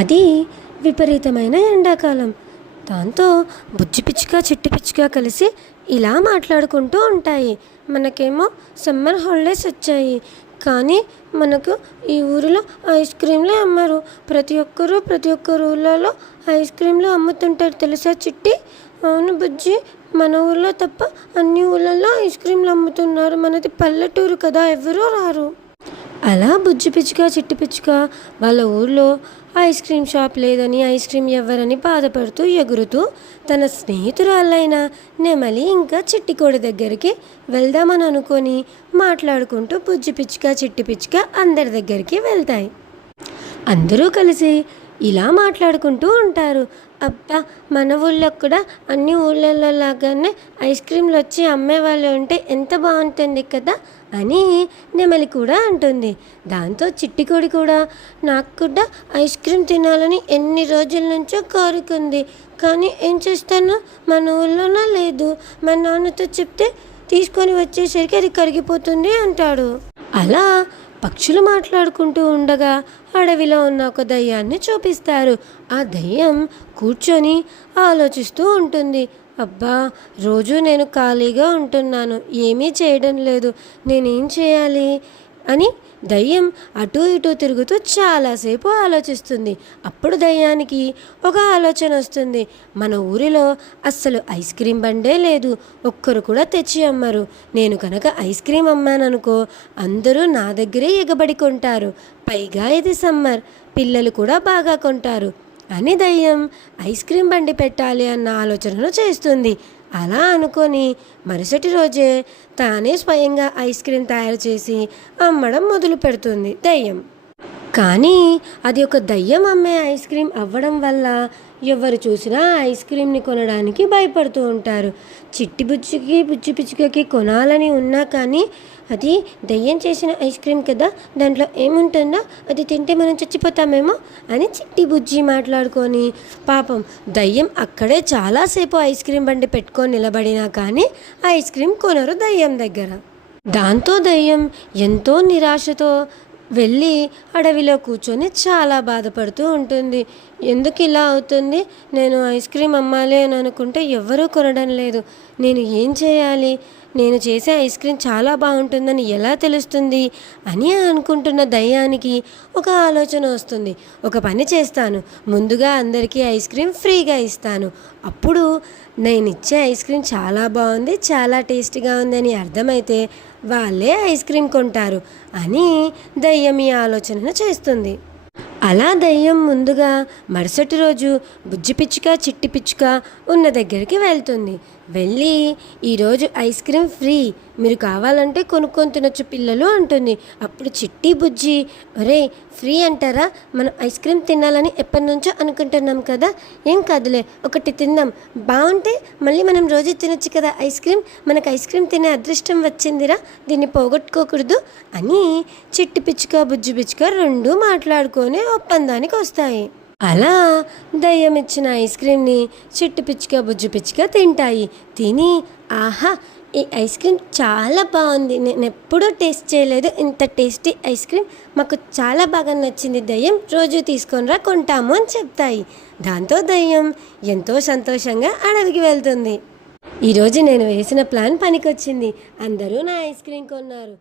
అది విపరీతమైన ఎండాకాలం. దాంతో బుజ్జి పిచ్చుక, చిట్టి పిచ్చుక కలిసి ఇలా మాట్లాడుకుంటూ ఉంటాయి. మనకేమో సమ్మర్ హాలిడేస్ వచ్చాయి, కానీ మనకు ఈ ఊరిలో ఐస్ క్రీమ్లే అమ్మరు. ప్రతి ఒక్కరు ఊళ్ళలో ఐస్ క్రీమ్లు అమ్ముతుంటారు, తెలుసా చిట్టి? అవును బుజ్జి, మన ఊర్లో తప్ప అన్ని ఊళ్ళల్లో ఐస్ క్రీమ్లు అమ్ముతున్నారు. మనది పల్లెటూరు కదా, ఎవరూ రారు. అలా బుజ్జి పిచ్చుక, చిట్టి పిచ్చుక వాళ్ళ ఊర్లో ఐస్ క్రీమ్ షాప్ లేదని, ఐస్ క్రీమ్ ఇవ్వరని బాధపడుతూ ఎగురుతూ తన స్నేహితురాళ్ళైన నెమలి ఇంకా చిట్టికోడి దగ్గరికి వెళ్దామని అనుకొని మాట్లాడుకుంటూ బుజ్జి పిచ్చుక, చిట్టి పిచ్చుక అందరి దగ్గరికి వెళ్తాయి. అందరూ కలిసి ఇలా మాట్లాడుకుంటూ ఉంటారు. అబ్బా, మన ఊళ్ళో కూడా అన్ని ఊళ్ళల్లో లాగానే ఐస్ క్రీమ్లు వచ్చి అమ్మేవాళ్ళు ఉంటే ఎంత బాగుంటుంది కదా అని నెమలి కూడా అంటుంది. దాంతో చిట్టికోడి కూడా, నాకు కూడా ఐస్ క్రీమ్ తినాలని ఎన్ని రోజుల నుంచో కోరుకుంది, కానీ ఏం చేస్తాను, మన ఊళ్ళోనే లేదు. మా నాన్నతో చెప్తే తీసుకొని వచ్చేసరికి అది కరిగిపోతుంది అంటాడు. అలా పక్షులు మాట్లాడుకుంటూ ఉండగా అడవిలో ఉన్న ఒక దయ్యాన్ని చూపిస్తారు. ఆ దయ్యం కూర్చొని ఆలోచిస్తూ ఉంటుంది. అబ్బా, రోజు నేను ఖాళీగా ఉంటున్నాను, ఏమీ చేయడం లేదు, నేనేం చేయాలి అని దయ్యం అటూ ఇటూ తిరుగుతూ చాలాసేపు ఆలోచిస్తుంది. అప్పుడు దయ్యానికి ఒక ఆలోచన వస్తుంది. మన ఊరిలో అస్సలు ఐస్ క్రీమ్ బండే లేదు, ఒక్కరు కూడా తెచ్చి అమ్మరు. నేను కనుక ఐస్ క్రీమ్ అమ్మాననుకో అందరూ నా దగ్గరే ఎగబడి కొంటారు. పైగా ఇది సమ్మర్, పిల్లలు కూడా బాగా కొంటారు అని దయ్యం ఐస్ క్రీమ్ బండి పెట్టాలి అన్న ఆలోచనను చేస్తుంది. అలా అనుకొని మరుసటి రోజే తానే స్వయంగా ఐస్ క్రీమ్ తయారు చేసి అమ్మడం మొదలు పెడుతుంది దయ్యం. కానీ అది ఒక దయ్యం అమ్మే ఐస్ క్రీమ్ అవ్వడం వల్ల ఎవరు చూసినా ఐస్ క్రీమ్ని కొనడానికి భయపడుతూ ఉంటారు. చిట్టి బుజ్జికి, బుజ్జి పిచ్చుకకి కొనాలని ఉన్నా కానీ అది దయ్యం చేసిన ఐస్ క్రీమ్ కదా, దాంట్లో ఏముంటుందో, అది తింటే మనం చచ్చిపోతామేమో అని చిట్టి బుజ్జి మాట్లాడుకొని పాపం దయ్యం అక్కడే చాలాసేపు ఐస్ క్రీమ్ బండి పెట్టుకొని నిలబడినా కానీ ఐస్ క్రీమ్ కొనరు దయ్యం దగ్గర. దాంతో దయ్యం ఎంతో నిరాశతో వెళ్ళి అడవిలో కూర్చొని చాలా బాధపడుతూ ఉంటుంది. ఎందుకు ఇలా అవుతుంది, నేను ఐస్ క్రీమ్ అమ్మాలి అని అనుకుంటే ఎవరూ కొనడం లేదు, నేను ఏం చేయాలి, నేను చేసే ఐస్ క్రీమ్ చాలా బాగుంటుందని ఎలా తెలుస్తుంది అని అనుకుంటున్న దయ్యానికి ఒక ఆలోచన వస్తుంది. ఒక పని చేస్తాను, ముందుగా అందరికీ ఐస్ క్రీమ్ ఫ్రీగా ఇస్తాను, అప్పుడు నేను ఇచ్చే ఐస్ క్రీమ్ చాలా బాగుంది, చాలా టేస్టీగా ఉంది అని అర్థమైతే వాళ్ళే ఐస్ క్రీమ్ కొంటారు అని దయ్యం ఈ ఆలోచనను చేస్తుంది. అలా దయ్యం ముందుగా మరుసటి రోజు బుజ్జి పిచ్చుక, చిట్టి పిచ్చుక ఉన్న దగ్గరికి వెళ్తుంది. వెళ్ళి ఈరోజు ఐస్ క్రీమ్ ఫ్రీ, మీరు కావాలంటే కొనుక్కొని తినొచ్చు పిల్లలు అంటుంది. అప్పుడు చిట్టి బుజ్జి, ఒరే ఫ్రీ అంటారా, మనం ఐస్ క్రీమ్ తినాలని ఎప్పటి నుంచో అనుకుంటున్నాం కదా, ఏం కాదులే ఒకటి తిందాం, బాగుంటే మళ్ళీ మనం రోజు తినొచ్చు కదా ఐస్ క్రీమ్, మనకు ఐస్ క్రీమ్ తినే అదృష్టం వచ్చిందిరా, దీన్ని పోగొట్టుకోకూడదు అని చిట్టి పిచ్చుక, బుజ్జి పిచ్చుక రెండూ మాట్లాడుకొని ఒప్పందానికి వస్తాయి. అలా దయ్యం ఇచ్చిన ఐస్ క్రీమ్ని చిట్టి పిచ్చుక, బుజ్జి పిచ్చుక తింటాయి. తిని ఆహా, ఈ ఐస్ క్రీమ్ చాలా బాగుంది, నేను ఎప్పుడూ టేస్ట్ చేయలేదు ఇంత టేస్టీ ఐస్ క్రీమ్, మాకు చాలా బాగా నచ్చింది దయ్యం, రోజు తీసుకొనిరా కొంటాము అని చెప్తాయి. దాంతో దయ్యం ఎంతో సంతోషంగా అడవికి వెళ్తుంది. ఈరోజు నేను వేసిన ప్లాన్ పనికొచ్చింది, అందరూ నా ఐస్ క్రీమ్ కొన్నారు.